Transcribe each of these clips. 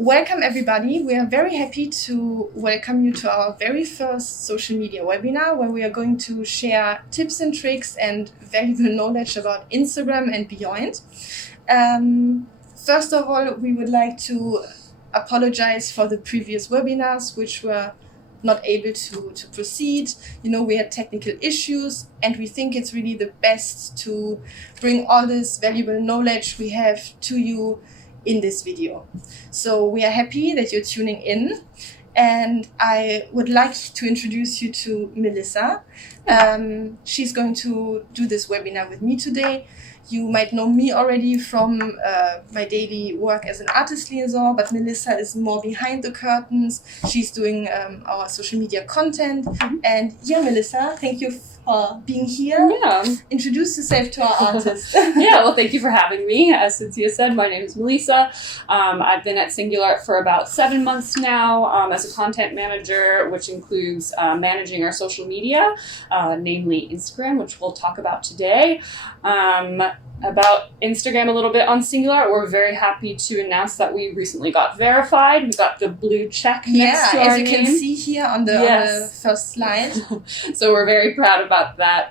Welcome everybody. We are very happy to welcome you to our very first social media webinar where we are going to share tips and tricks and valuable knowledge about Instagram and beyond. First of all, we would like to apologize for the previous webinars which were not able to proceed. We had technical issues and we think it's really the best to bring all this valuable knowledge we have to you in this video. So we are happy that you're tuning in, and I would like to introduce you to Melissa. She's going to do this webinar with me today. You might know me already from my daily work as an artist liaison, but Melissa is more behind the curtains. She's doing our social media content. And Melissa, thank you for being here. Yeah. Introduce yourself to our artist. Well, thank you for having me. As Cynthia said, my name is Melissa. I've been at Singular for about 7 months now as a content manager, which includes managing our social media, namely Instagram, which we'll talk about today. About Instagram a little bit on Singular, we're very happy to announce that we recently got verified. We got the blue check next to our name. As you can see here on the first slide. So we're very proud about that.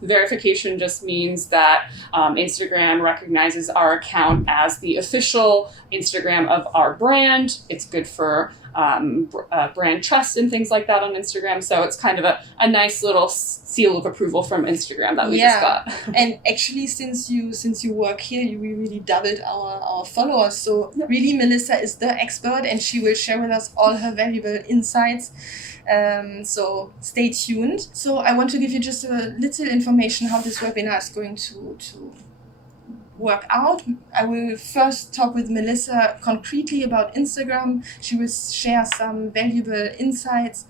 Verification just means that Instagram recognizes our account as the official Instagram of our brand. It's good for brand trust and things like that on Instagram. So it's kind of a nice little seal of approval from Instagram that we just got. And actually, since you work here, we really doubled our followers. So really, Melissa is the expert, and she will share with us all her valuable insights. So stay tuned. So I want to give you just a little information how this webinar is going to work out. I will first talk with Melissa concretely about Instagram. She will share some valuable insights,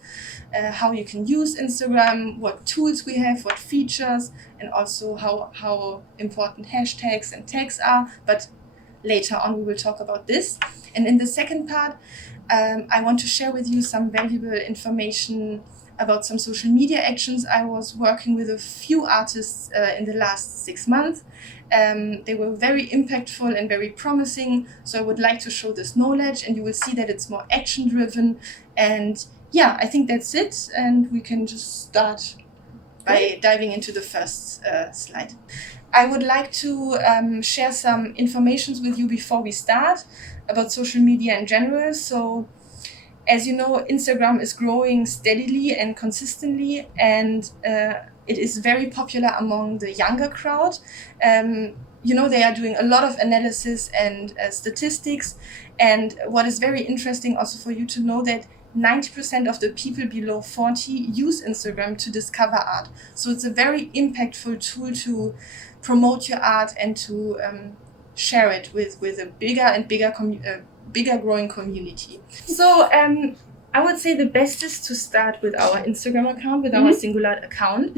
how you can use Instagram, what tools we have, what features, and also how important hashtags and tags are. But later on we will talk about this. And in the second part, I want to share with you some valuable information about some social media actions. I was working with a few artists in the last 6 months. They were very impactful and very promising. So I would like to show this knowledge, and you will see that it's more action driven. And I think that's it. And we can just start by diving into the first slide. I would like to share some information with you before we start about social media in general. So as you know, Instagram is growing steadily and consistently, and it is very popular among the younger crowd. They are doing a lot of analysis and statistics. And what is very interesting also for you to know that 90% of the people below 40 use Instagram to discover art. So it's a very impactful tool to promote your art and to share it with a bigger and bigger growing community. So I would say the best is to start with our Instagram account, with our Singular account.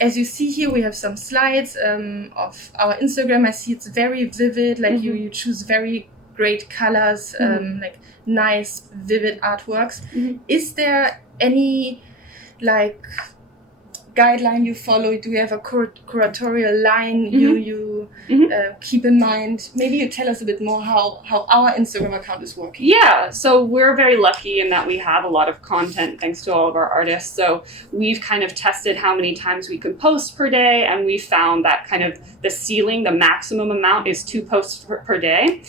As you see here, we have some slides of our Instagram. I see it's very vivid, like you choose very great colors, like nice, vivid artworks. Is there any guideline you follow? Do you have a curatorial line you keep in mind? Maybe you tell us a bit more how our Instagram account is working. Yeah, so we're very lucky in that we have a lot of content thanks to all of our artists. So we've kind of tested how many times we can post per day, and we found that kind of the ceiling, the maximum amount is 2 posts per day.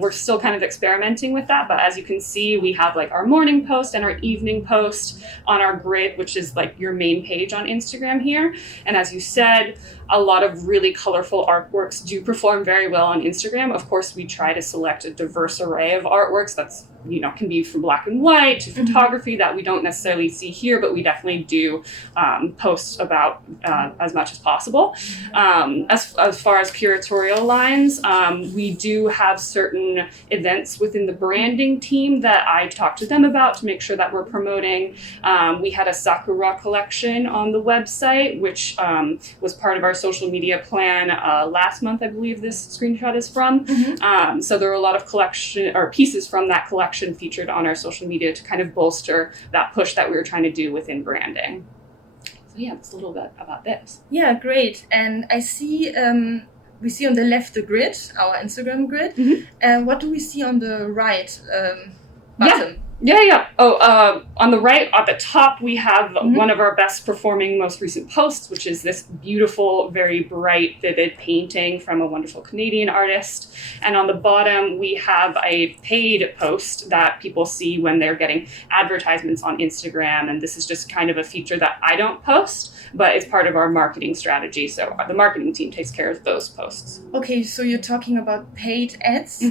We're still kind of experimenting with that, but as you can see, we have like our morning post and our evening post on our grid, which is like your main page on Instagram here. And as you said, a lot of really colorful artworks do perform very well on Instagram. Of course, we try to select a diverse array of artworks that's, can be from black and white to photography that we don't necessarily see here, but we definitely do post about as much as possible. As far as curatorial lines, we do have certain events within the branding team that I talk to them about to make sure that we're promoting. We had a Sakura collection on the website, which was part of our social media plan last month, I believe this screenshot is from. So there were a lot of pieces from that collection featured on our social media to kind of bolster that push that we were trying to do within branding. So that's a little bit about this. Yeah, great. And I see we see on the left the grid, our Instagram grid. What do we see on the right bottom? Yeah. On the right, at the top, we have one of our best performing, most recent posts, which is this beautiful, very bright, vivid painting from a wonderful Canadian artist. And on the bottom, we have a paid post that people see when they're getting advertisements on Instagram. And this is just kind of a feature that I don't post, but it's part of our marketing strategy. So the marketing team takes care of those posts. Okay, so you're talking about paid ads.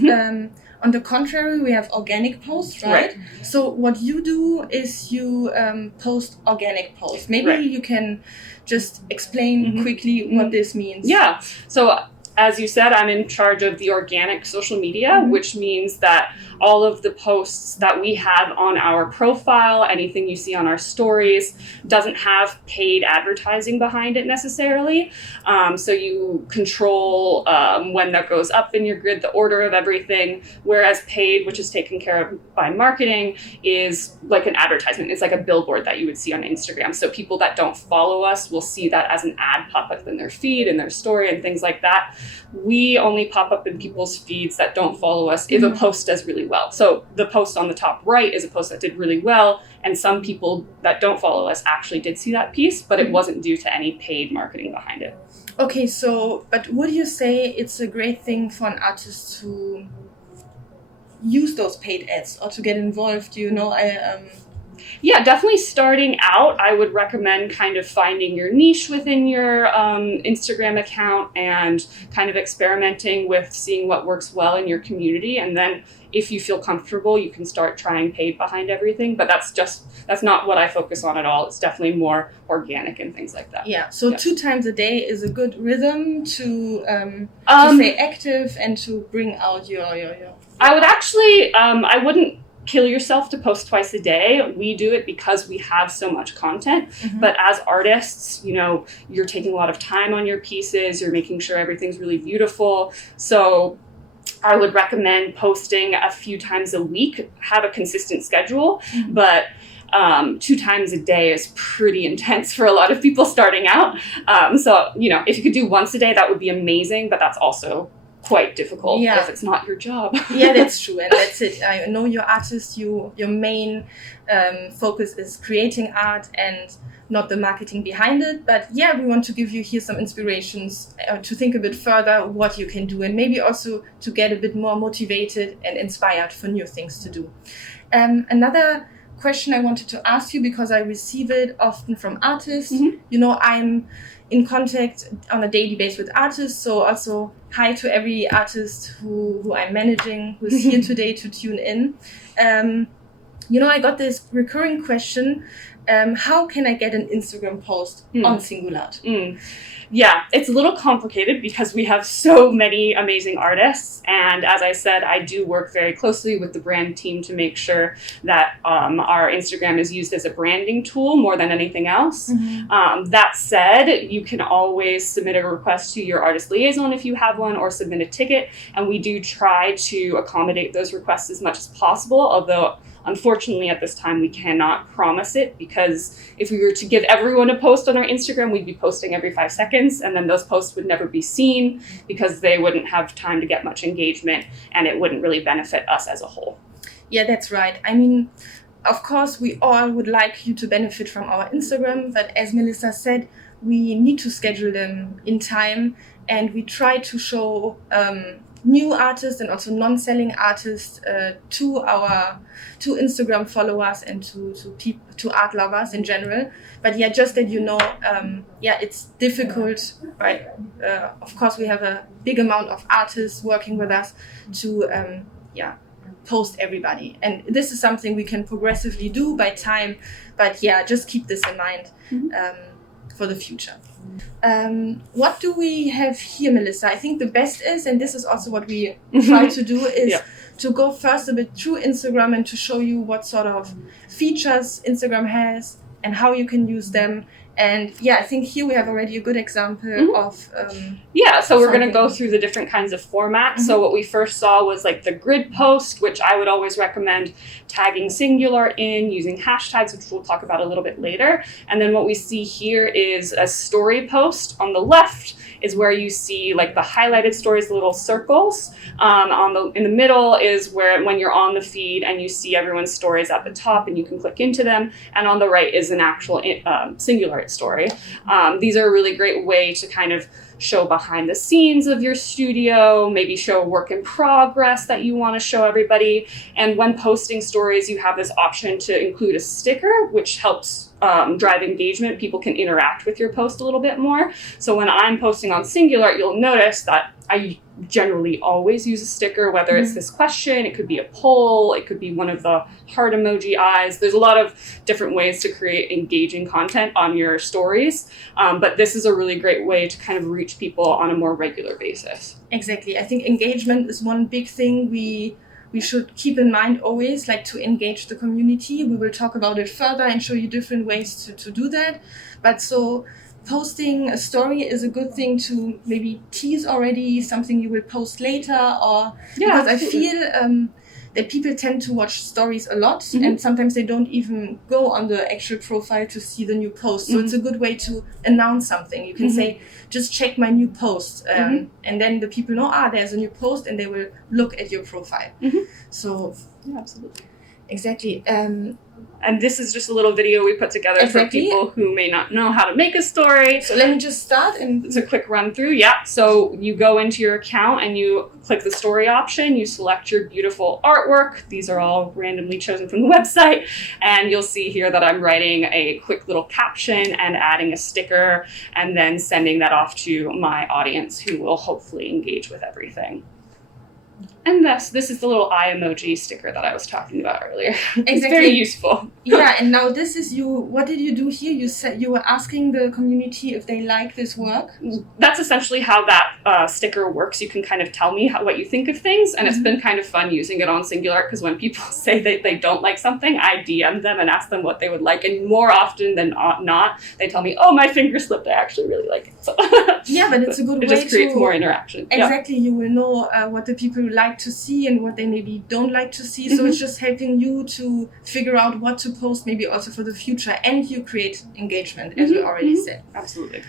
On the contrary, we have organic posts, right? So what you do is you post organic posts. Maybe you can just explain quickly what this means. Yeah. So as you said, I'm in charge of the organic social media, which means that all of the posts that we have on our profile, anything you see on our stories, doesn't have paid advertising behind it necessarily. So you control when that goes up in your grid, the order of everything, whereas paid, which is taken care of by marketing, is like an advertisement. It's like a billboard that you would see on Instagram. So people that don't follow us will see that as an ad pop up in their feed, in their story, and things like that. We only pop up in people's feeds that don't follow us if a post does really well. So the post on the top right is a post that did really well, and some people that don't follow us actually did see that piece, but it wasn't due to any paid marketing behind it. Okay, so, but would you say it's a great thing for an artist to use those paid ads or to get involved? Yeah, definitely starting out, I would recommend kind of finding your niche within your Instagram account and kind of experimenting with seeing what works well in your community. And then if you feel comfortable, you can start trying paid behind everything. But that's not what I focus on at all. It's definitely more organic and things like that. Yeah, so 2 times a day is a good rhythm to stay active and to bring out your... I would actually, I wouldn't kill yourself to post twice a day. We do it because we have so much content. But as artists, you're taking a lot of time on your pieces. You're making sure everything's really beautiful. So I would recommend posting a few times a week, have a consistent schedule, but 2 times a day is pretty intense for a lot of people starting out. So, if you could do once a day, that would be amazing, but that's also quite difficult if it's not your job. Yeah, that's true, and that's it. I know you're artist. Your main focus is creating art and not the marketing behind it. But yeah, we want to give you here some inspirations to think a bit further what you can do, and maybe also to get a bit more motivated and inspired for new things to do. Another question I wanted to ask you, because I receive it often from artists. I'm in contact on a daily basis with artists, so also hi to every artist who I'm managing, who's here today to tune in. I got this recurring question, how can I get an Instagram post on Singulart? Yeah, it's a little complicated because we have so many amazing artists. And as I said, I do work very closely with the brand team to make sure that our Instagram is used as a branding tool more than anything else. That said, you can always submit a request to your artist liaison if you have one, or submit a ticket. And we do try to accommodate those requests as much as possible, although unfortunately, at this time, we cannot promise it, because if we were to give everyone a post on our Instagram, we'd be posting every 5 seconds, and then those posts would never be seen because they wouldn't have time to get much engagement, and it wouldn't really benefit us as a whole. Yeah, that's right. I mean, of course, we all would like you to benefit from our Instagram, but as Melissa said, we need to schedule them in time, and we try to show new artists and also non-selling artists to Instagram followers and to art lovers in general. But yeah, just that it's difficult, right? Of course, we have a big amount of artists working with us to post everybody, and this is something we can progressively do by time. But yeah, just keep this in mind for the future. What do we have here, Melissa? I think the best is, and this is also what we try to do, is to go first a bit through Instagram and to show you what sort of features Instagram has and how you can use them, And yeah, I think here we have already a good example of so we're going to go something. through the different kinds of formats. So what we first saw was like the grid post, which I would always recommend tagging singular in using hashtags, which we'll talk about a little bit later. And then what we see here is a story post. On the left is where you see like the highlighted stories, the little circles. In the middle is where when you're on the feed and you see everyone's stories at the top and you can click into them. And on the right is an actual singular story. These are a really great way to kind of show behind the scenes of your studio, maybe show a work in progress that you want to show everybody. And when posting stories, you have this option to include a sticker, which helps drive engagement. People can interact with your post a little bit more. So when I'm posting on Singular, you'll notice that I generally always use a sticker, whether it's this question, it could be a poll, it could be one of the heart emoji eyes. There's a lot of different ways to create engaging content on your stories. But this is a really great way to kind of reach people on a more regular basis. Exactly. I think engagement is one big thing we should keep in mind always, like to engage the community. We will talk about it further and show you different ways to do that. But so posting a story is a good thing to maybe tease already something you will post later, or because I feel that people tend to watch stories a lot and sometimes they don't even go on the actual profile to see the new post. So it's a good way to announce something. You can say, just check my new post. And then the people know, there's a new post, and they will look at your profile. So yeah, absolutely. Exactly. And this is just a little video we put together for people who may not know how to make a story. So let me just start, and it's a quick run through. Yeah. So you go into your account and you click the story option. You select your beautiful artwork. These are all randomly chosen from the website. And you'll see here that I'm writing a quick little caption and adding a sticker and then sending that off to my audience, who will hopefully engage with everything. And this is the little eye emoji sticker that I was talking about earlier. Exactly. It's very useful. Yeah, and now this is you. What did you do here? You said you were asking the community if they like this work. That's essentially how that sticker works. You can kind of tell me what you think of things, and it's been kind of fun using it on Singular, because when people say that they don't like something, I DM them and ask them what they would like, and more often than not, they tell me, "Oh, my finger slipped. I actually really like it." So yeah, but it's a good way to... It just creates more interaction. Exactly, you will know what the people like to see and what they maybe don't like to see. So it's just helping you to figure out what to post, maybe also for the future, and you create engagement, as we already said. Absolutely.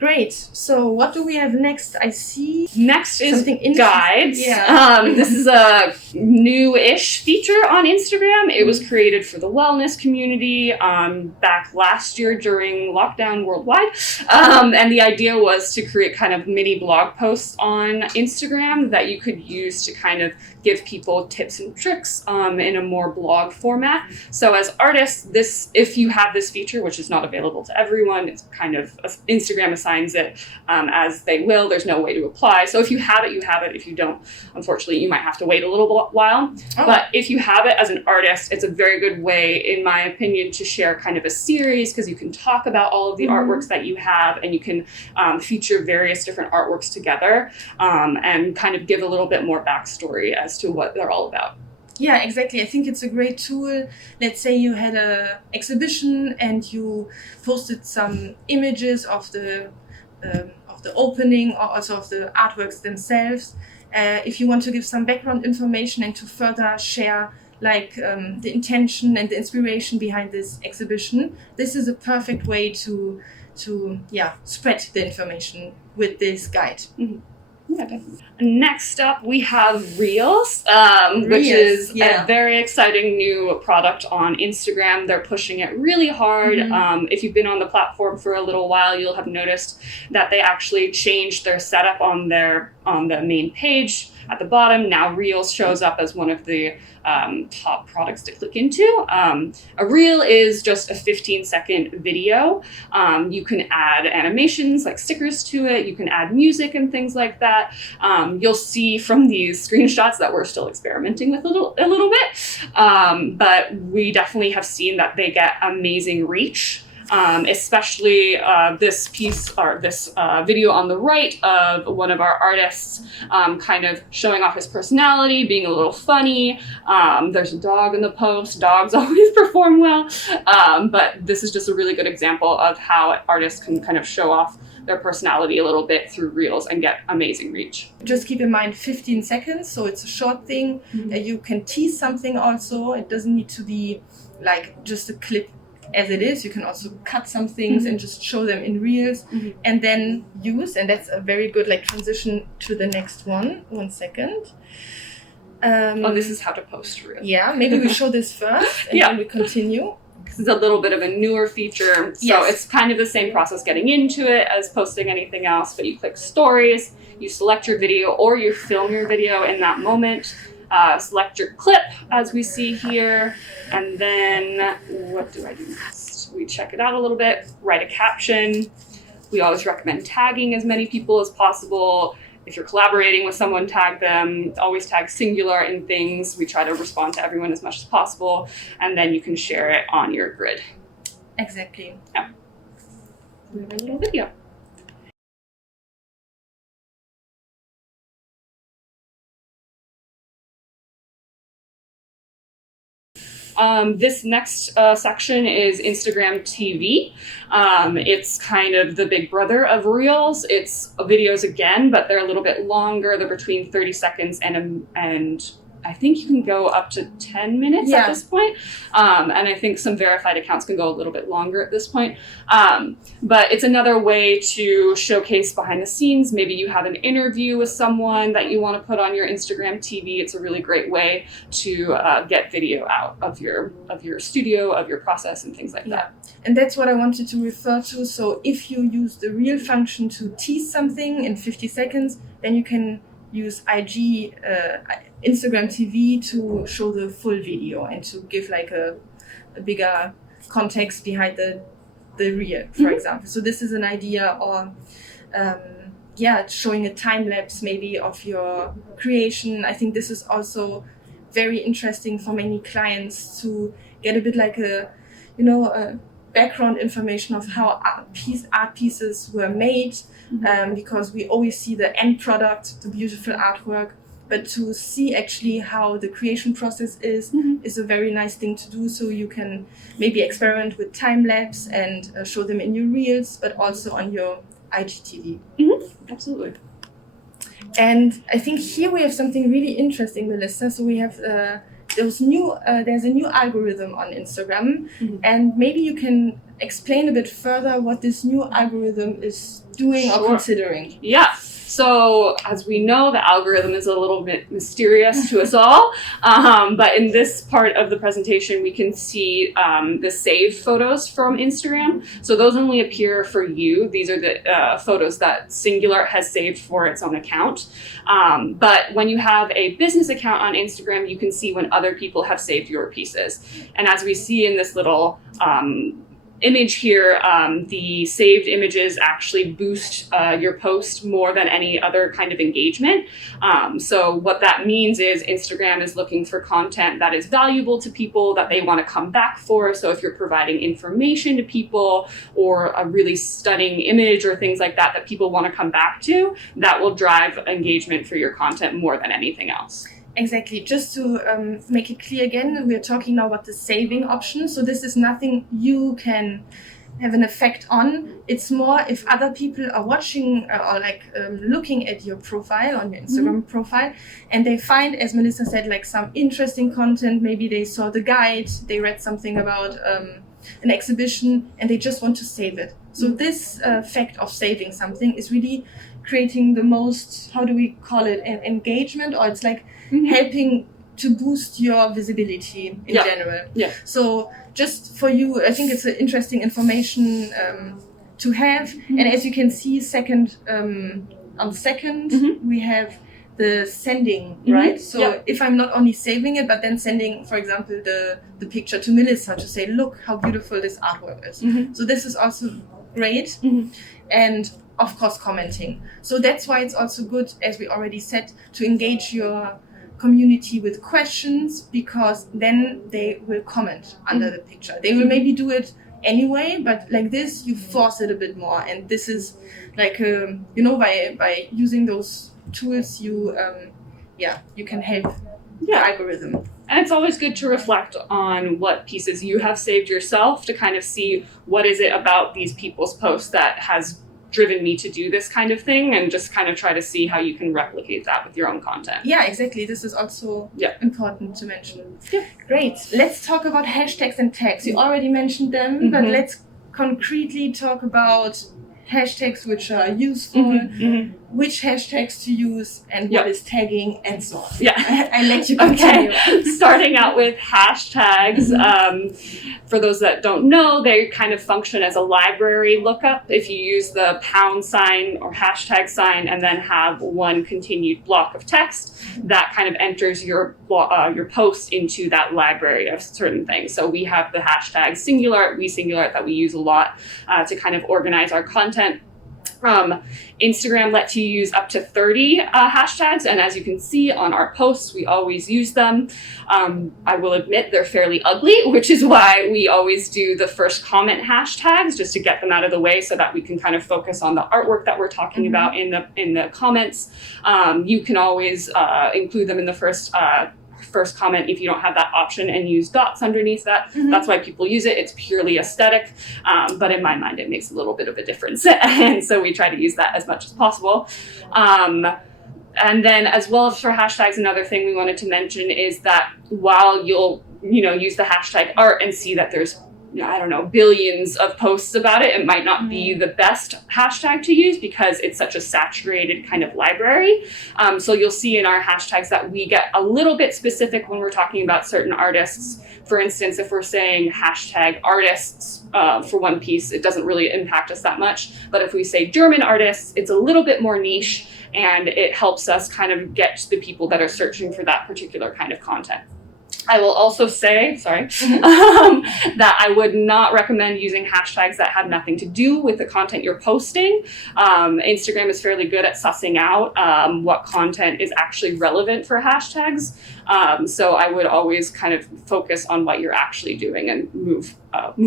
Great. So what do we have next? I see next is something guides. Yeah. This is a new-ish feature on Instagram. It was created for the wellness community back last year during lockdown worldwide. And the idea was to create kind of mini blog posts on Instagram that you could use to kind of give people tips and tricks in a more blog format. So as artists, if you have this feature, which is not available to everyone, it's kind of Instagram assigns it as they will. There's no way to apply. So if you have it, you have it. If you don't, unfortunately, you might have to wait a little while. But if you have it as an artist, it's a very good way, in my opinion, to share kind of a series, because you can talk about all of the artworks that you have, and you can feature various different artworks together and kind of give a little bit more backstory as to what they're all about. Yeah, exactly. I think it's a great tool. Let's say you had an exhibition and you posted some images of the opening, or also of the artworks themselves. If you want to give some background information and to further share like the intention and the inspiration behind this exhibition, this is a perfect way to spread the information with this guide. Yeah, definitely. Next up, we have Reels, which is a very exciting new product on Instagram. They're pushing it really hard. If you've been on the platform for a little while, you'll have noticed that they actually changed their setup on the main page at the bottom. Now Reels shows up as one of the top products to click into. A Reel is just a 15-second video. You can add animations like stickers to it. You can add music and things like that. You'll see from these screenshots that we're still experimenting with a little bit. But we definitely have seen that they get amazing reach. especially this piece or this video on the right of one of our artists kind of showing off his personality, being a little funny. There's a dog in the post. Dogs always perform well. But this is just a really good example of how artists can kind of show off their personality a little bit through Reels and get amazing reach. Just keep in mind 15 seconds, so it's a short thing. You can tease something also. It doesn't need to be like just a clip as it is. You can also cut some things and just show them in Reels and then use, and that's a very good like transition to the next one. 1 second. This is how to post Reels. Yeah, maybe we show this first and then we continue. This is a little bit of a newer feature, so it's kind of the same process getting into it as posting anything else, but you click stories, you select your video or you film your video in that moment, select your clip as we see here, and then what do I do next? We check it out a little bit, write a caption. We always recommend tagging as many people as possible. If you're collaborating with someone, tag them. Always tag singular in things. We try to respond to everyone as much as possible. And then you can share it on your grid. Exactly. Yeah. We have a little video. This next section is Instagram TV. It's kind of the big brother of Reels. It's videos again, but they're a little bit longer. They're between 30 seconds and I think you can go up to 10 minutes at this point. And I think some verified accounts can go a little bit longer at this point. But it's another way to showcase behind the scenes. Maybe you have an interview with someone that you want to put on your Instagram TV. It's a really great way to get video out of your studio, of your process and things like that. And that's what I wanted to refer to. So if you use the Reel function to tease something in 50 seconds, then you can use Instagram TV to show the full video and to give like a bigger context behind the Reel, for example. So this is an idea, or showing a time lapse maybe of your creation. I think this is also very interesting for many clients to get a bit like a background information of how art pieces were made, because we always see the end product, the beautiful artwork, but to see actually how the creation process is a very nice thing to do. So you can maybe experiment with time lapse and show them in your Reels, but also on your IGTV. Absolutely. And I think here we have something really interesting, Melissa. So we have there's a new algorithm on Instagram, and maybe you can explain a bit further what this new algorithm is doing or considering. Yeah. So as we know, the algorithm is a little bit mysterious to us all, but in this part of the presentation, we can see the saved photos from Instagram. So those only appear for you. These are the photos that Singular has saved for its own account. But when you have a business account on Instagram, you can see when other people have saved your pieces. And as we see in this little image here, the saved images actually boost your post more than any other kind of engagement. So what that means is Instagram is looking for content that is valuable to people, that they want to come back for. So if you're providing information to people or a really stunning image or things like that people want to come back to, that will drive engagement for your content more than anything else. Exactly. Just to make it clear again, we're talking now about the saving option. So this is nothing you can have an effect on. It's more if other people are watching or looking at your profile, on your Instagram profile, and they find, as Melissa said, like some interesting content. Maybe they saw the guide, they read something about an exhibition, and they just want to save it. So this fact of saving something is really creating the most, how do we call it, engagement, or it's like helping to boost your visibility in general. Yeah. So just for you, I think it's an interesting information to have. And as you can see, on second, we have the sending, right? So if I'm not only saving it, but then sending, for example, the picture to Melissa to say, look how beautiful this artwork is. So this is also great. And of course, commenting. So that's why it's also good, as we already said, to engage your community with questions, because then they will comment under the picture. They will maybe do it anyway, but like this, you force it a bit more. And this is like, by using those tools, you can help the algorithm. And it's always good to reflect on what pieces you have saved yourself to kind of see what is it about these people's posts that has driven me to do this kind of thing, and just kind of try to see how you can replicate that with your own content. Yeah, exactly. This is also important to mention. Yeah. Great. Let's talk about hashtags and tags. You already mentioned them, but let's concretely talk about hashtags which are useful, which hashtags to use, and what is tagging, and so on. Yeah. I let you continue. Okay. Starting out with hashtags. For those that don't know, they kind of function as a library lookup. If you use the pound sign or hashtag sign and then have one continued block of text, that kind of enters your post into that library of certain things. So we have the hashtag Singular that we use a lot to kind of organize our content. Instagram lets you use up to 30 hashtags, and as you can see on our posts, we always use them. I will admit they're fairly ugly, which is why we always do the first comment hashtags, just to get them out of the way so that we can kind of focus on the artwork that we're talking about in the comments. You can always include them in the first comment if you don't have that option, and use dots underneath that. That's why people use it. It's purely aesthetic, but in my mind it makes a little bit of a difference, and so we try to use that as much as possible. And then as well as for hashtags, another thing we wanted to mention is that while you'll use the hashtag art and see that there's billions of posts about it, it might not be the best hashtag to use because it's such a saturated kind of library. So you'll see in our hashtags that we get a little bit specific when we're talking about certain artists. For instance, if we're saying hashtag artists for one piece, it doesn't really impact us that much. But if we say German artists, it's a little bit more niche, and it helps us kind of get to the people that are searching for that particular kind of content. I will also say, that I would not recommend using hashtags that have nothing to do with the content you're posting. Instagram is fairly good at sussing out what content is actually relevant for hashtags. So I would always kind of focus on what you're actually doing and move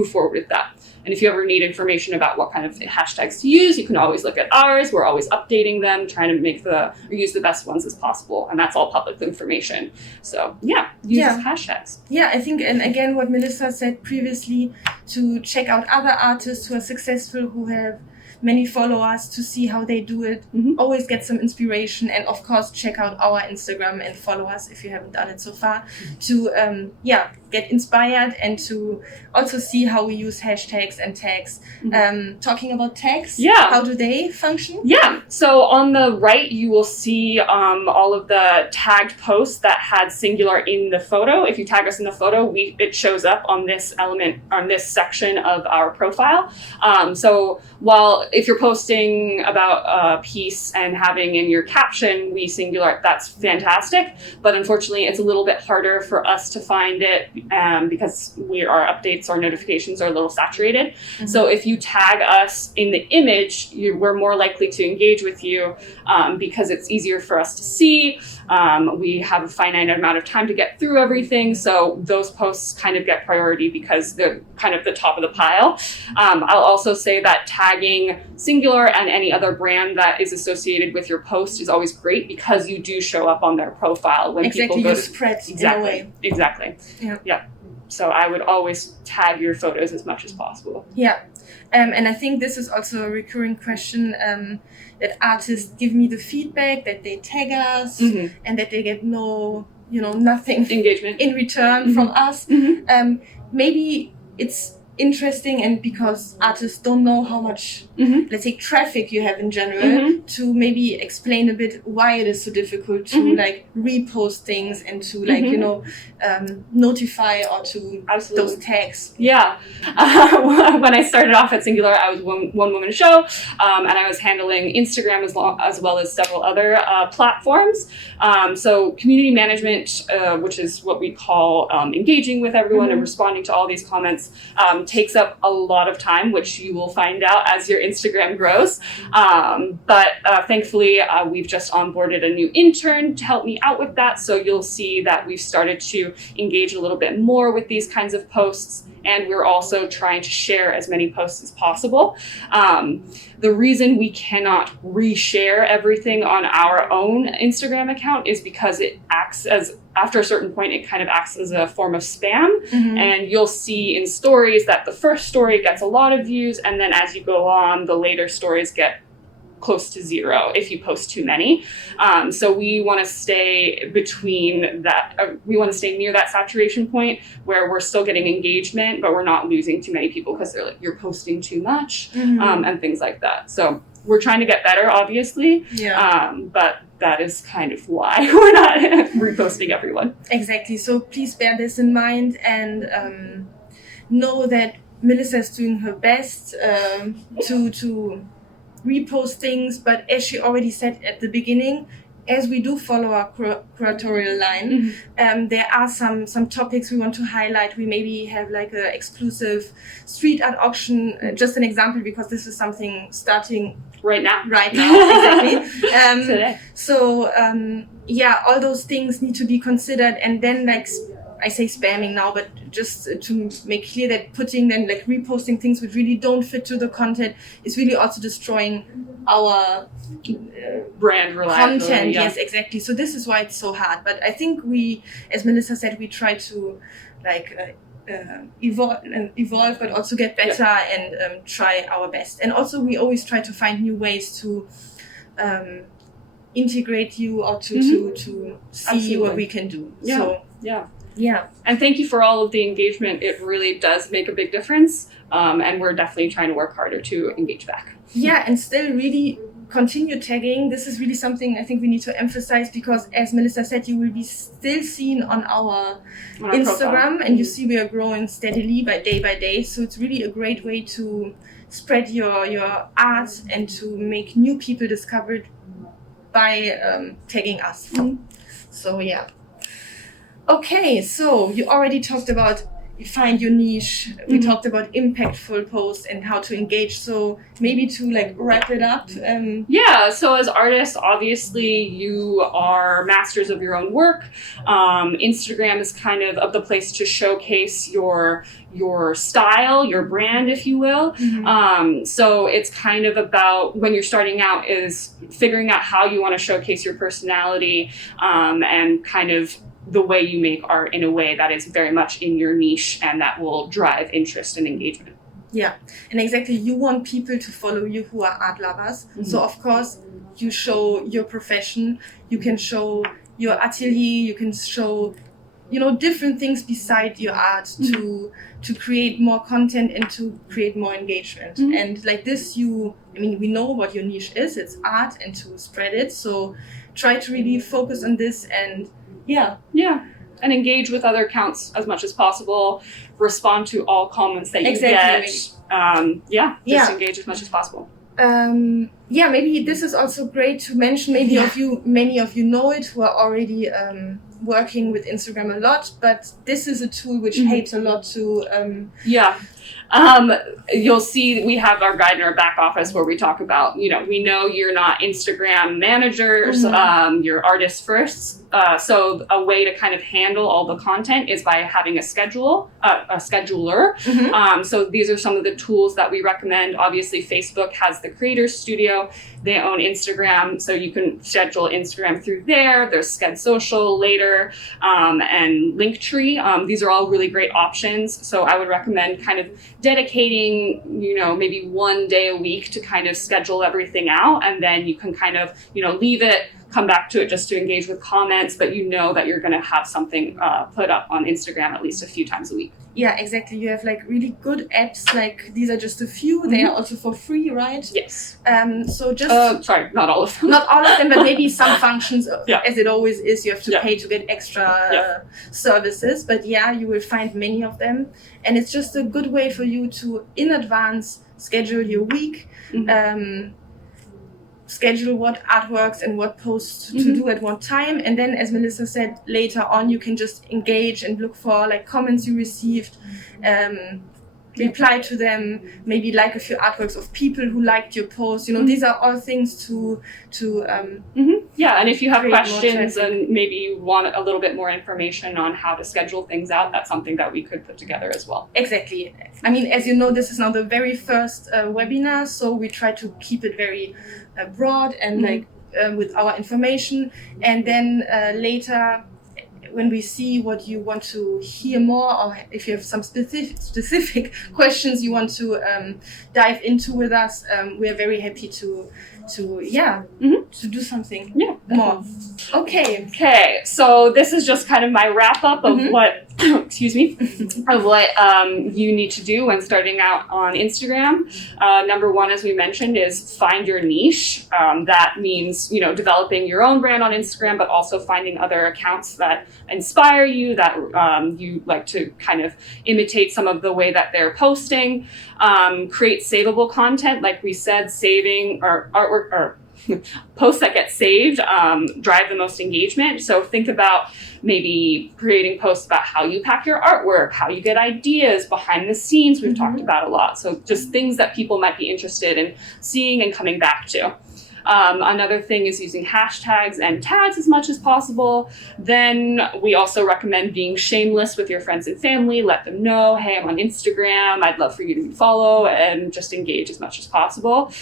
forward with that. And if you ever need information about what kind of hashtags to use, you can always look at ours. We're always updating them, trying to use the best ones as possible. And that's all public information. So use hashtags. Yeah, I think, and again, what Melissa said previously, to check out other artists who are successful, who have many followers, to see how they do it. Always get some inspiration, and of course check out our Instagram and follow us if you haven't done it so far, to get inspired and to also see how we use hashtags and tags. Talking about tags, how do they function? So on the right you will see all of the tagged posts that had Singular in the photo. If you tag us in the photo, it shows up on this element, on this section of our profile. So while if you're posting about a piece and having in your caption we Singular, that's fantastic, but unfortunately it's a little bit harder for us to find it because our updates, our notifications are a little saturated. So if you tag us in the image, we're more likely to engage with you because it's easier for us to see. We have a finite amount of time to get through everything, so those posts kind of get priority because they're kind of the top of the pile. I'll also say that tagging Singular and any other brand that is associated with your post is always great because you do show up on their profile when people go to spread in a way. Exactly. Yeah. So I would always tag your photos as much as possible. And I think this is also a recurring question, that artists give me the feedback that they tag us and that they get nothing engagement in return from us. Maybe it's interesting, and because artists don't know how much, let's say, traffic you have in general, to maybe explain a bit why it is so difficult to like repost things and to like notify or to those tags. When I started off at Singular, I was one woman show, and I was handling Instagram as well as several other platforms. So community management, which is what we call engaging with everyone and responding to all these comments, takes up a lot of time, which you will find out as your Instagram grows. But thankfully, we've just onboarded a new intern to help me out with that. So you'll see that we've started to engage a little bit more with these kinds of posts. And we're also trying to share as many posts as possible. The reason we cannot reshare everything on our own Instagram account is because it acts as, after a certain point, it kind of acts as a form of spam. Mhm. And you'll see in stories that the first story gets a lot of views, and then as you go on, the later stories get close to zero if you post too many. So we want to stay between that, we want to stay near that saturation point where we're still getting engagement, but we're not losing too many people because they're like, you're posting too much, and things like that. So we're trying to get better, obviously, but that is kind of why we're not reposting everyone. Exactly. So please bear this in mind and know that Melissa is doing her best to repost things, but as she already said at the beginning, as we do follow our curatorial line, there are some topics we want to highlight. We maybe have like an exclusive street art auction, just an example, because this is something starting right now, exactly. Today. So all those things need to be considered, and then like I say spamming now, but just to make clear that putting then like reposting things which really don't fit to the content is really also destroying our brand reliability. content. Yes, exactly. So this is why it's so hard. But I think we, as Melissa said, we try to like evolve, but also get better and try our best. And also we always try to find new ways to integrate you or to see Absolutely. what we can do. Yeah. So Yeah. And thank you for all of the engagement. It really does make a big difference. And we're definitely trying to work harder to engage back. Yeah, and still really continue tagging. This is really something I think we need to emphasize because, as Melissa said, you will be still seen on our Instagram profile. and you see we are growing steadily by day. So it's really a great way to spread your art and to make new people discovered by tagging us. So yeah. Okay, so you already talked about find your niche. We talked about impactful posts and how to engage. So maybe to like wrap it up. So as artists, obviously you are masters of your own work. Instagram is kind of the place to showcase your style, your brand, if you will. So it's kind of about, when you're starting out, is figuring out how you want to showcase your personality, and kind of the way you make art in a way that is very much in your niche and that will drive interest and engagement. Yeah, and exactly, you want people to follow you who are art lovers. So of course you show your profession, you can show your atelier, you can show different things beside your art to create more content and to create more engagement. And like this, we know what your niche is, it's art, and to spread it. So try to really focus on this and and engage with other accounts as much as possible. Respond to all comments that you get. Just engage as much as possible. Maybe this is also great to mention. Maybe many of you know it who are already working with Instagram a lot, but this is a tool which helps a lot to you'll see we have our guide in our back office where we talk about, we know you're not Instagram managers, you're artists first. So a way to kind of handle all the content is by having a scheduler. So these are some of the tools that we recommend. Obviously, Facebook has the Creators Studio. They own Instagram, so you can schedule Instagram through there. There's Sked Social later, and Linktree. These are all really great options. So I would recommend kind of dedicating, maybe one day a week to kind of schedule everything out, and then you can kind of, leave it, come back to it just to engage with comments, but that you're going to have something put up on Instagram at least a few times a week. Yeah, exactly. You have like really good apps. Like these are just a few. They are also for free, right? Yes. So just not all of them. Not all of them, but maybe some functions. As it always is, you have to pay to get extra services. But you will find many of them, and it's just a good way for you to, in advance, schedule your week. Schedule what artworks and what posts to do at what time, and then, as Melissa said, later on you can just engage and look for like comments you received, reply to them, maybe like a few artworks of people who liked your post. You know, these are all things to Yeah, and if you have create more questions traffic. and maybe you want a little bit more information on how to schedule things out, that's something that we could put together as well. Exactly. I mean, as you know, this is now the very first webinar, so we try to keep it very broad and like with our information. And then later, when we see what you want to hear more, or if you have some specific questions you want to dive into with us, we are very happy to do something more. Okay, so this is just kind of my wrap up of what, excuse me, of what you need to do when starting out on Instagram. Number one, as we mentioned, is find your niche. That means, you know, developing your own brand on Instagram, but also finding other accounts that inspire you, that you like to kind of imitate some of the way that they're posting. Create savable content, like we said, saving or artwork or posts that get saved drive the most engagement. So think about maybe creating posts about how you pack your artwork, how you get ideas, behind the scenes we've talked about a lot. So just things that people might be interested in seeing and coming back to. Another thing is using hashtags and tags as much as possible. Then we also recommend being shameless with your friends and family. Let them know, hey, I'm on Instagram. I'd love for you to follow, and just engage as much as possible.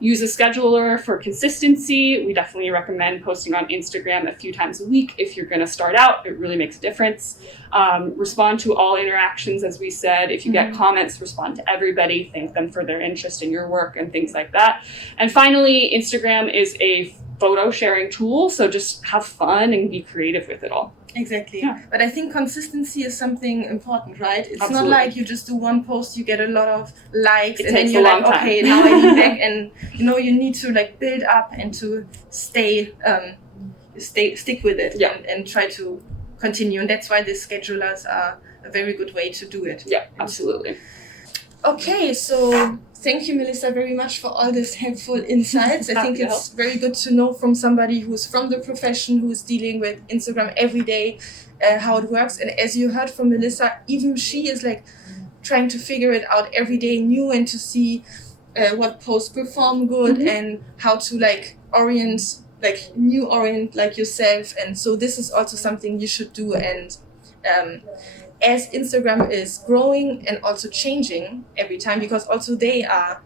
Use a scheduler for consistency. We definitely recommend posting on Instagram a few times a week. If you're going to start out, it really makes a difference. Respond to all interactions, as we said. If you get comments, respond to everybody. Thank them for their interest in your work and things like that. And finally, Instagram is a photo sharing tool, so just have fun and be creative with it all. Exactly. Yeah. But I think consistency is something important, right? It's Absolutely. not like you just do one post, you get a lot of likes, It and then takes you're a like, long time. okay, now I need back. And you know, you need to like build up and to stick with it, Yeah. and try to continue. And that's why the schedulers are a very good way to do it. Yeah, absolutely. Okay, so thank you, Melissa, very much for all these helpful insights. I think Happy to it's very good to know from somebody who's from the profession, who's dealing with Instagram every day, how it works. And as you heard from Melissa, even she is like trying to figure it out every day new, and to see what posts perform good and how to like orient like yourself. And so this is also something you should do. And as Instagram is growing and also changing every time, because also they are,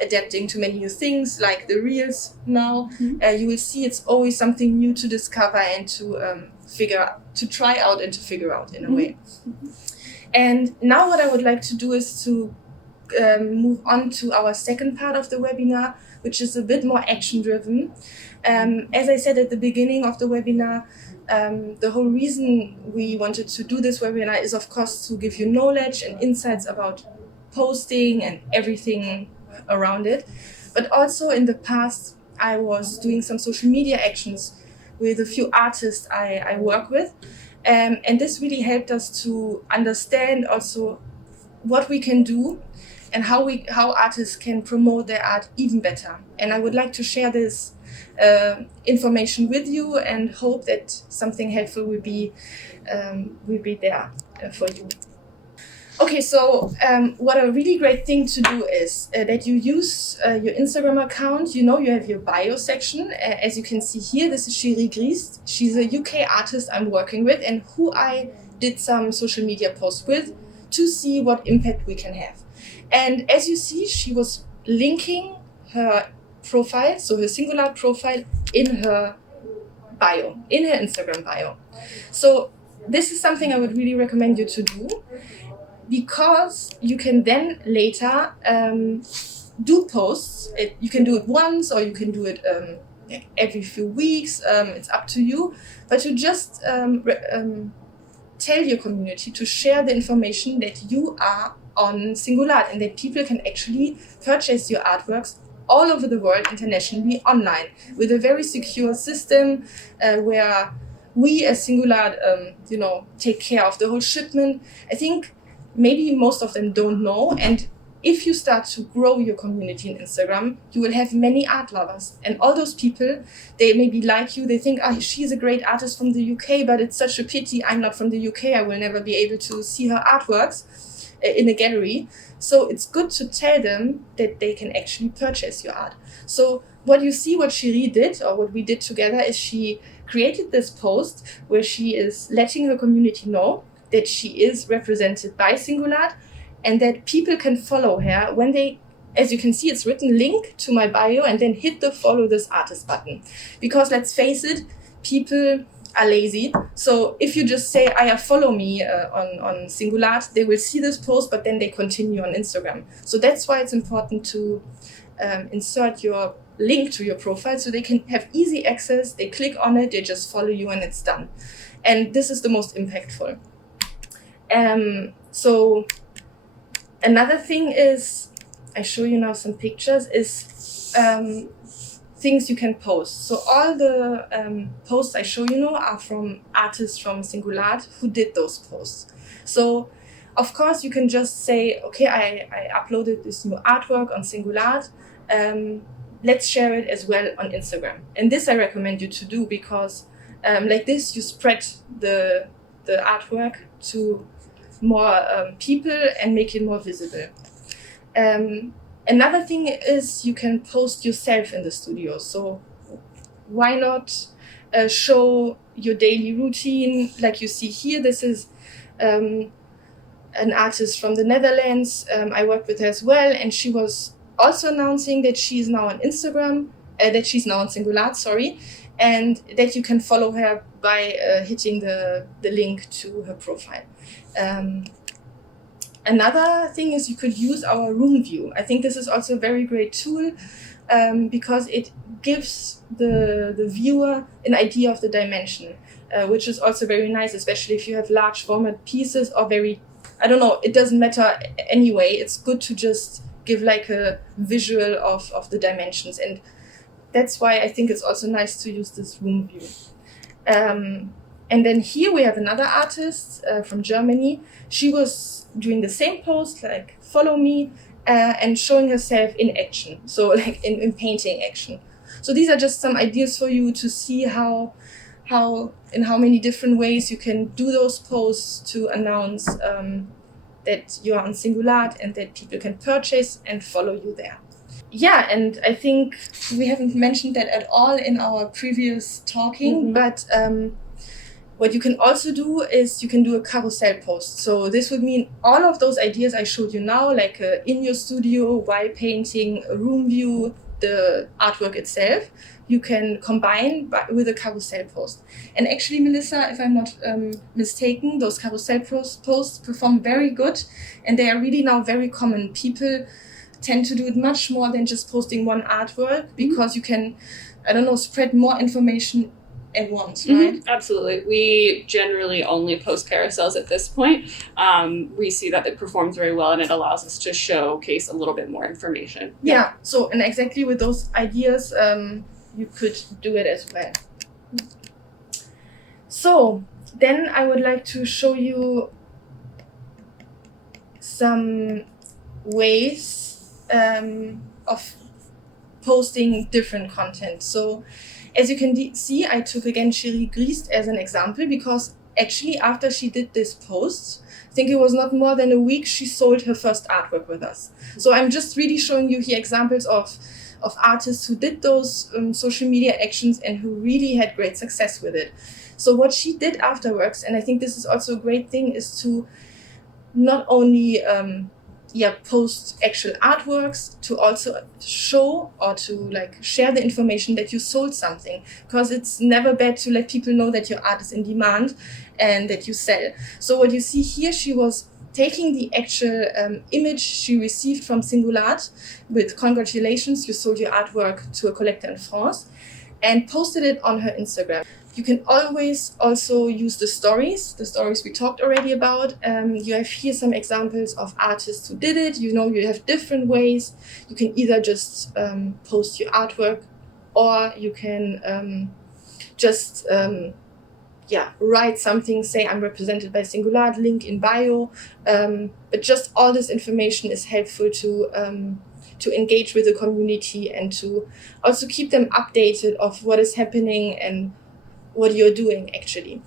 adapting to many new things, like the Reels now, you will see it's always something new to discover and to try out and to figure out in a way. And now what I would like to do is to move on to our second part of the webinar, which is a bit more action-driven. As I said at the beginning of the webinar, the whole reason we wanted to do this webinar is, of course, to give you knowledge and insights about posting and everything around it. But also in the past, I was doing some social media actions with a few artists I work with. And this really helped us to understand also what we can do and how artists can promote their art even better. And I would like to share this information with you, and hope that something helpful will be there for you. Okay, so what a really great thing to do is that you use your Instagram account. You know, you have your bio section. As you can see here, this is Cherie Griest. She's a UK artist I'm working with, and who I did some social media posts with to see what impact we can have. And as you see, she was linking her profile, so her Singular profile, in her bio, in her Instagram bio. So this is something I would really recommend you to do, because you can then later do posts. You can do it once, or you can do it every few weeks. It's up to you. But you just tell your community to share the information that you are on Singular, and that people can actually purchase your artworks all over the world, internationally, online, with a very secure system where we as Singular, take care of the whole shipment. I think maybe most of them don't know. And if you start to grow your community in Instagram, you will have many art lovers. And all those people, they maybe like you, they think, she's a great artist from the UK, but it's such a pity I'm not from the UK, I will never be able to see her artworks. in a gallery. So it's good to tell them that they can actually purchase your art. So what you see, what Cherie did, or what we did together, is she created this post where she is letting her community know that she is represented by Singular and that people can follow her when they, as you can see, it's written link to my bio, and then hit the follow this artist button. Because let's face it, people are lazy. So if you just say, follow me on Singular, they will see this post, but then they continue on Instagram. So that's why it's important to insert your link to your profile so they can have easy access. They click on it, they just follow you, and it's done. And this is the most impactful. So another thing is, I show you now some pictures, is things you can post. So all the posts I show you now are from artists from Singular who did those posts. So of course you can just say, okay, I uploaded this new artwork on Singular. Let's share it as well on Instagram. And this I recommend you to do because like this you spread the artwork to more people and make it more visible. Another thing is you can post yourself in the studio. So why not show your daily routine? Like you see here, this is an artist from the Netherlands. I worked with her as well, and she was also announcing that she is now on Instagram, that she's now on Singular, and that you can follow her by hitting the link to her profile. Another thing is you could use our room view. I think this is also a very great tool because it gives the viewer an idea of the dimension, which is also very nice, especially if you have large format pieces or very, I don't know, it doesn't matter anyway. It's good to just give like a visual of the dimensions. And that's why I think it's also nice to use this room view. And then here we have another artist from Germany. She was doing the same post, like follow me, and showing herself in action. So like in painting action. So these are just some ideas for you to see how in how many different ways you can do those posts to announce that you're on Singular and that people can purchase and follow you there. Yeah, and I think we haven't mentioned that at all in our previous talking, but what you can also do is you can do a carousel post. So this would mean all of those ideas I showed you now, like in your studio, while painting, a room view, the artwork itself, you can combine with a carousel post. And actually, Melissa, if I'm not mistaken, those carousel posts perform very good, and they are really now very common. People tend to do it much more than just posting one artwork because you can, I don't know, spread more information at once, right? Absolutely. We generally only post carousels at this point. We see that it performs very well and it allows us to showcase a little bit more information. Yeah. So, and exactly with those ideas, you could do it as well. So then I would like to show you some ways of posting different content. So as you can see, I took again Cherie Griest as an example because actually after she did this post, I think it was not more than a week, she sold her first artwork with us. So I'm just really showing you here examples of artists who did those social media actions and who really had great success with it. So what she did afterwards, and I think this is also a great thing, is to not only post actual artworks, to also show or to like share the information that you sold something, because it's never bad to let people know that your art is in demand and that you sell. So what you see here, she was taking the actual image she received from Singular with congratulations, you sold your artwork to a collector in France, and posted it on her Instagram. You can always also use the stories we talked already about. You have here some examples of artists who did it. You know, you have different ways. You can either just post your artwork, or you can just write something, say I'm represented by Singular, link in bio. But just all this information is helpful to engage with the community and to also keep them updated of what is happening and what you're doing actually.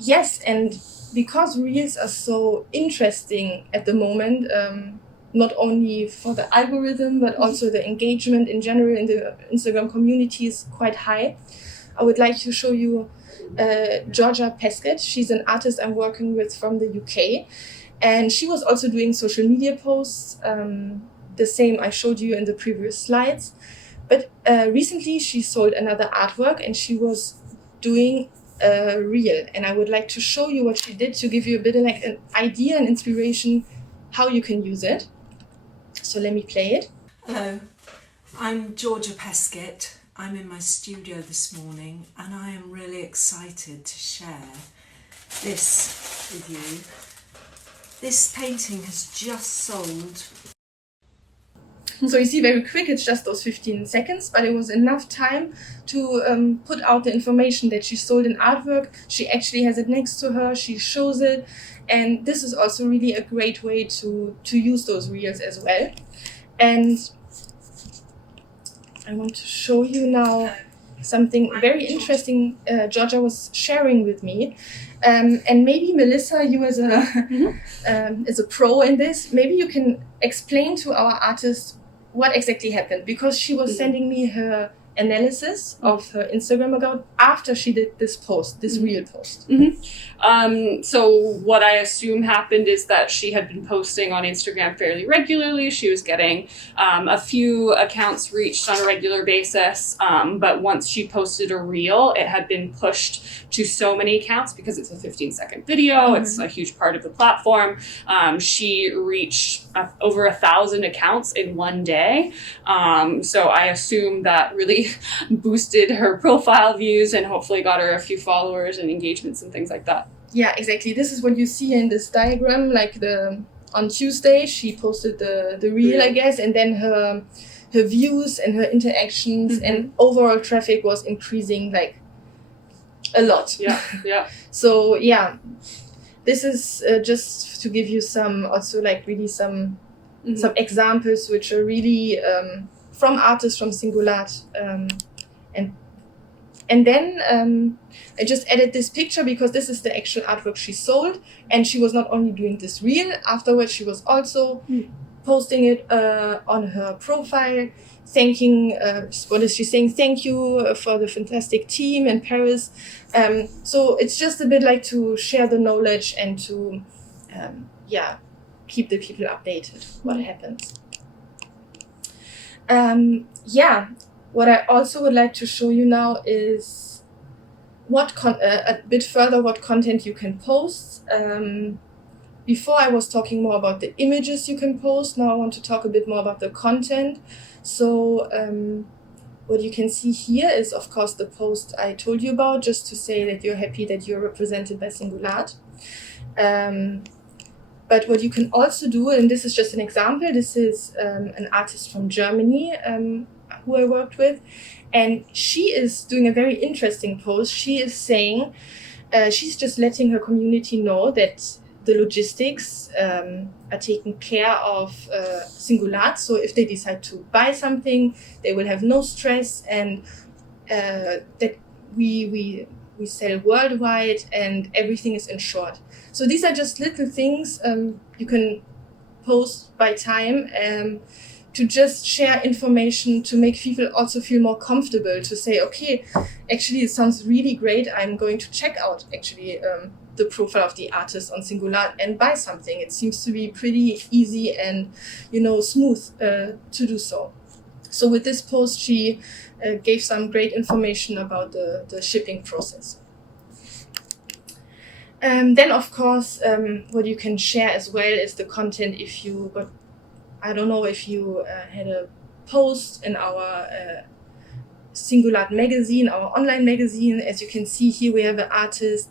yes, and because Reels are so interesting at the moment, not only for the algorithm, but also the engagement in general in the Instagram community is quite high. I would like to show you Georgia Pescott. She's an artist I'm working with from the UK. And she was also doing social media posts, the same I showed you in the previous slides. But recently she sold another artwork and she was doing a reel. And I would like to show you what she did to give you a bit of like an idea and inspiration how you can use it. So let me play it. Hello, I'm Georgia Pescott. I'm in my studio this morning and I am really excited to share this with you. This painting has just sold. So you see very quick, it's just those 15 seconds, but it was enough time to put out the information that she sold an artwork. She actually has it next to her, she shows it. And this is also really a great way to use those reels as well. And I want to show you now something very interesting Georgia was sharing with me. And maybe Melissa, you as a pro in this, maybe you can explain to our artist what exactly happened, because she was sending me her analysis of her Instagram account after she did this post, this reel post. So what I assume happened is that she had been posting on Instagram fairly regularly. She was getting a few accounts reached on a regular basis, but once she posted a reel, it had been pushed to so many accounts because it's a 15-second video. It's a huge part of the platform. She reached over 1,000 accounts in one day. So I assume that really boosted her profile views and hopefully got her a few followers and engagements and things like that. Yeah, exactly. This is what you see in this diagram. Like on Tuesday, she posted the reel, I guess, and then her views and her interactions and overall traffic was increasing like a lot. Yeah. So yeah, this is just to give you some also like really some examples which are really from artists from Singulat, and then I just added this picture because this is the actual artwork she sold, and she was not only doing this reel. Afterwards, she was also posting it on her profile, thanking. What is she saying? Thank you for the fantastic team in Paris. So it's just a bit like to share the knowledge and to, keep the people updated what happens. What I also would like to show you now is a bit further what content you can post. Before I was talking more about the images you can post. Now I want to talk a bit more about the content. So what you can see here is, of course, the post I told you about, just to say that you're happy that you're represented by Singulat. But what you can also do, and this is just an example, this is an artist from Germany who I worked with, and she is doing a very interesting post. She is saying, she's just letting her community know that the logistics are taken care of Singulat. So if they decide to buy something, they will have no stress, and that we sell worldwide and everything is insured. So these are just little things you can post by time to just share information, to make people also feel more comfortable, to say, okay, actually it sounds really great. I'm going to check out actually the profile of the artist on Singulat and buy something. It seems to be pretty easy and, smooth to do so. So with this post, she gave some great information about the shipping process. Then, of course, what you can share as well is the content. If you got, I don't know, if you had a post in our Singulat magazine, our online magazine. As you can see here, we have an artist.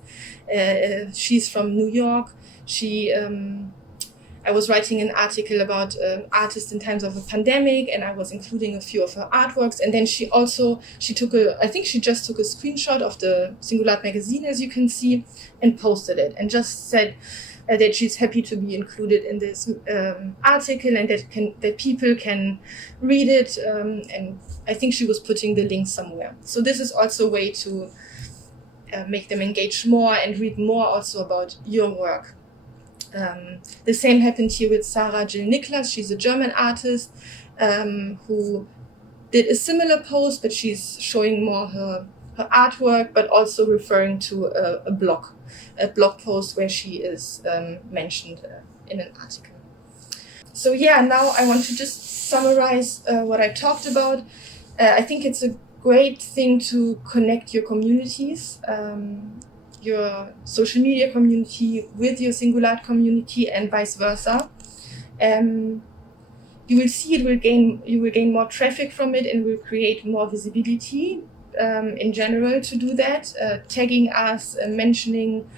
She's from New York. I was writing an article about artists in times of a pandemic, and I was including a few of her artworks. And then she just took a screenshot of the Singulat magazine, as you can see, and posted it, and just said that she's happy to be included in this article, and that people can read it. And I think she was putting the link somewhere. So this is also a way to make them engage more and read more also about your work. The same happened here with Sarah Jill Niklas. She's a German artist who did a similar post, but she's showing more her artwork, but also referring to a blog post where she is mentioned in an article. So yeah, now I want to just summarize what I talked about. I think it's a great thing to connect your communities, your social media community with your Singulart community and vice versa. You will see you will gain more traffic from it and will create more visibility in general to do that. Tagging us, mentioning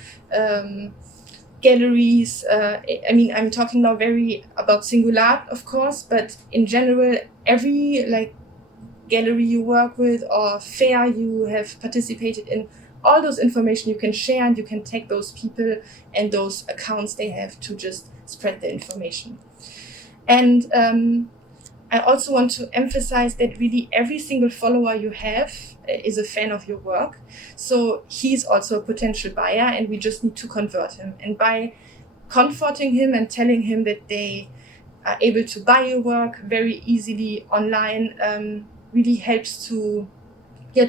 galleries. I'm talking now very about Singulart, of course, but in general, every gallery you work with or fair you have participated in, all those information you can share and you can tag those people and those accounts they have to just spread the information. And I also want to emphasize that really every single follower you have is a fan of your work. So he's also a potential buyer and we just need to convert him. And by comforting him and telling him that they are able to buy your work very easily online, really helps to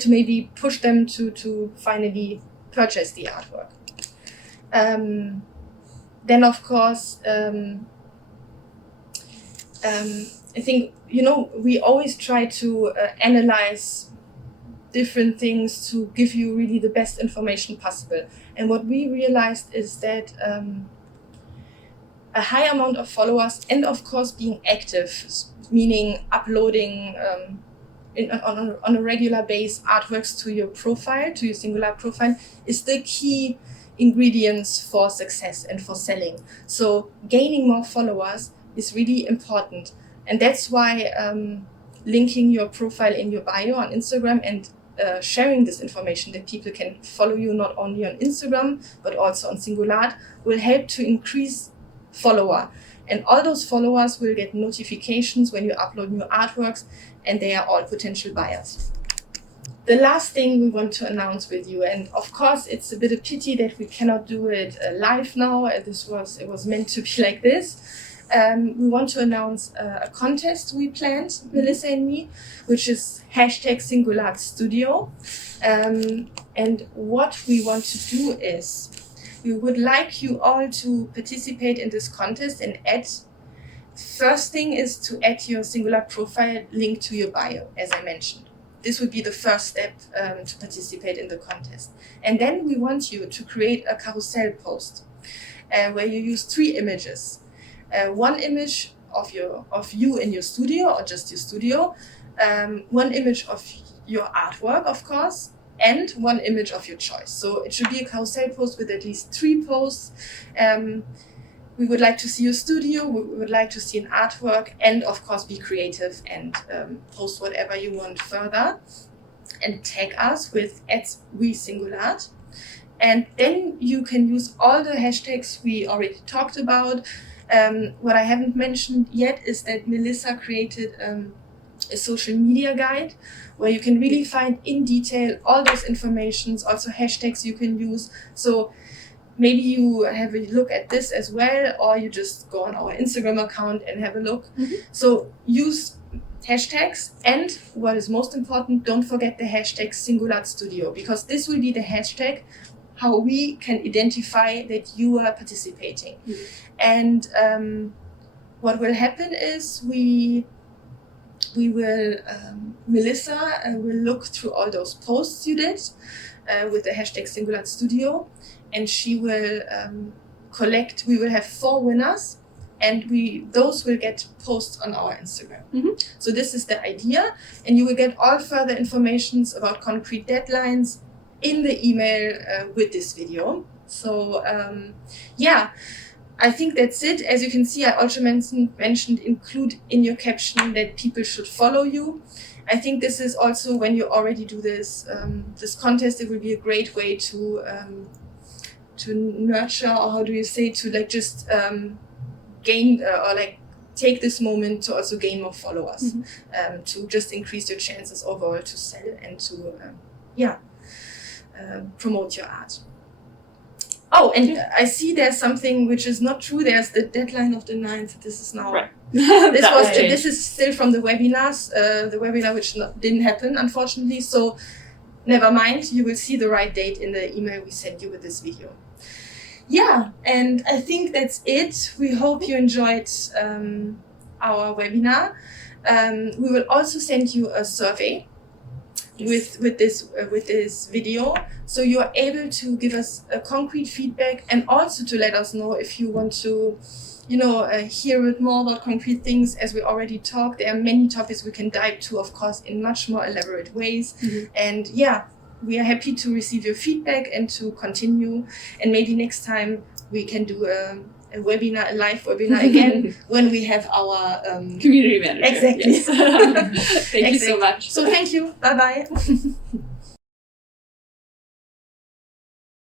maybe push them to finally purchase the artwork. Then of course, I think, we always try to analyze different things to give you really the best information possible. And what we realized is that a high amount of followers and of course being active, meaning uploading on a regular basis artworks to your profile, to your Singulart profile, is the key ingredients for success and for selling. So gaining more followers is really important. And that's why linking your profile in your bio on Instagram and sharing this information that people can follow you not only on Instagram, but also on Singulart will help to increase follower. And all those followers will get notifications when you upload new artworks, and they are all potential buyers. The last thing we want to announce with you, and of course it's a bit of pity that we cannot do it live now, it was meant to be like this. We want to announce a contest we planned, Melissa and me, which is #SingulartStudio. And what we want to do is, we would like you all to participate in this contest and first thing is to add your Singulart profile link to your bio, as I mentioned. This would be the first step to participate in the contest. And then we want you to create a carousel post where you use 3 images. One image of you in your studio or just your studio, one image of your artwork, of course, and one image of your choice. So it should be a carousel post with at least 3 posts. We would like to see your studio, we would like to see an artwork, and of course be creative and post whatever you want further. And tag us with @WeSingulart. And then you can use all the hashtags we already talked about. What I haven't mentioned yet is that Melissa created a social media guide where you can really find in detail all those informations, also hashtags you can use. So maybe you have a look at this as well, or you just go on our Instagram account and have a look. Mm-hmm. So use hashtags, and what is most important, don't forget the hashtag #SingulartStudio, because this will be the hashtag how we can identify that you are participating. Mm-hmm. And what will happen is we will, Melissa will look through all those posts you did with the hashtag #SingulartStudio, and she will we will have 4 winners, and those will get posts on our Instagram. Mm-hmm. So this is the idea, and you will get all further informations about concrete deadlines in the email with this video. So I think that's it. As you can see, I also mentioned include in your caption that people should follow you. I think this is also, when you already do this contest, it will be a great way to nurture, or how do you say, to gain or take this moment to also gain more followers, mm-hmm. To just increase your chances overall to sell and to promote your art. Oh, and I see there's something which is not true. There's the deadline of the 9th. This is now. Right. This is still from the webinars, the webinar which didn't happen, unfortunately. So never mind. You will see the right date in the email we sent you with this video. Yeah, and I think that's it. We hope you enjoyed our webinar. We will also send you a survey with this video, so you are able to give us a concrete feedback and also to let us know if you want to, hear it more about concrete things. As we already talked, there are many topics we can dive to, of course, in much more elaborate ways. Mm-hmm. And yeah, we are happy to receive your feedback and to continue. And maybe next time we can do a live webinar again when we have our community manager. Exactly. Yes. Thank you so much. So thank you. Bye bye.